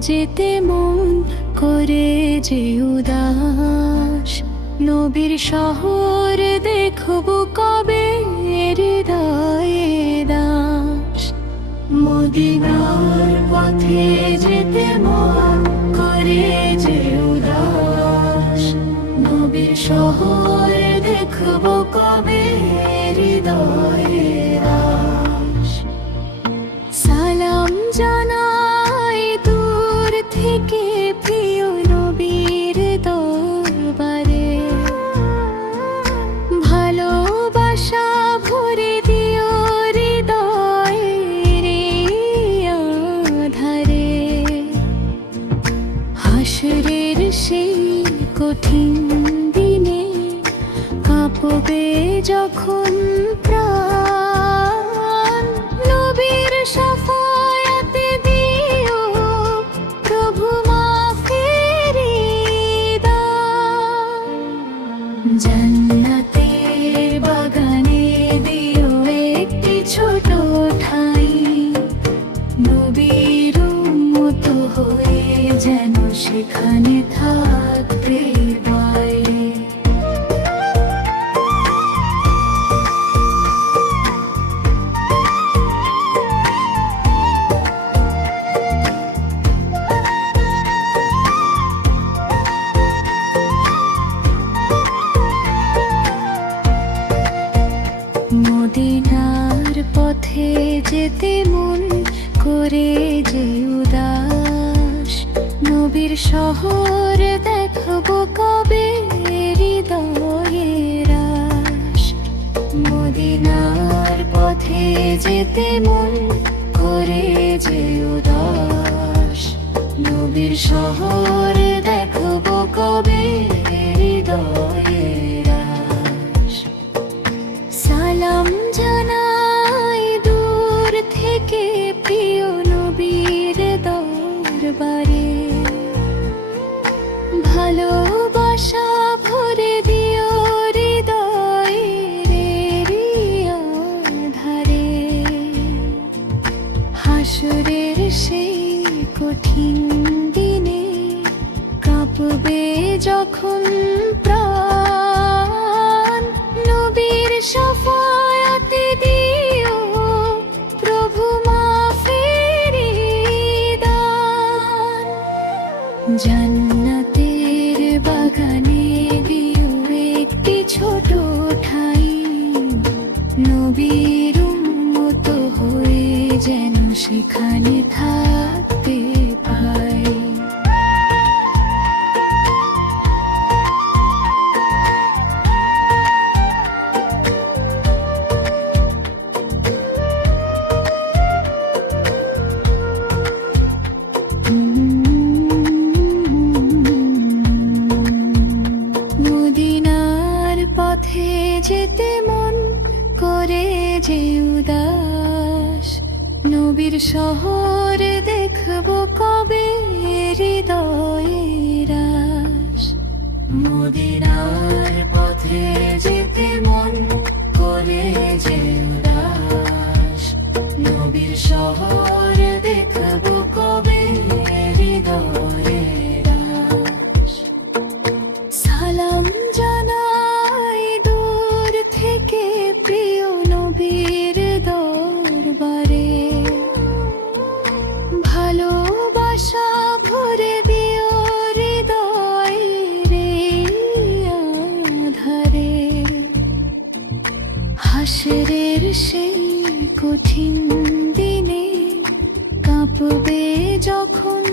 যেতে মন করে যে উদাস, নবীর শহর দেখব কবে হৃদয়ে দাস। মদিনার পথে যেতে মন করে যে উদাস, নবীর শহর দেখব কবে হৃদয়ে দাস। সালাম জানাই দূর থেকে প্রিয় নবীর দরবারে, ভালোবাসা ভরে দিও হৃদয়ের আধারে। হাসরের সেই কঠিন দিনে কাঁপবে যখন প্রাণ, নবীর শাফায়াতে দিও প্রভু মাফের দান। জান্নাতের বাগানে দিও একটি ছোট ঠাঁই, নবীর উম্মত হয়ে যেন সেখানে থাকতে পাই। মদিনার পথে যেতে মন করে যে উদাস, নবীর শহর দেখব কবে হৃদয়ে রাস। মদিনার পথে যেতে মন করে যে উদাস, নবীর শহর দেখব কবে হৃদয়ে রাস। সালাম জানাই দূর থেকে প্রিয় নবীর দরবারে, ভালোবাসা ভরে দিও হৃদয়ের আধারে। হাসরের সেই কঠিন দিনে কাঁপবে যখন প্রাণ, নবীর শাফায়াতে দিও প্রভু মাফের দান। জান্নাতের বাগানে দিও একটি ছোট ঠাঁই, নবীর উম্মত হয়ে যেন সেখানে থাকতে পাই। মদিনার পথে যেতে মন করে যে উদাস, নবীর শহর দেখব কবে হৃদয়ে রাস। মদিনার পথে যেতে মন করে যে উদাস, নবীর শহর দেখব কবে হৃদয়ে রাস। সালাম জানাই দূর থেকে প্রিয় নবীর দরবারে, ভালোবাসা ভরে দিও হৃদয়ের আধারে। হাসরের সেই কঠিন দিনে কাঁপবে যখন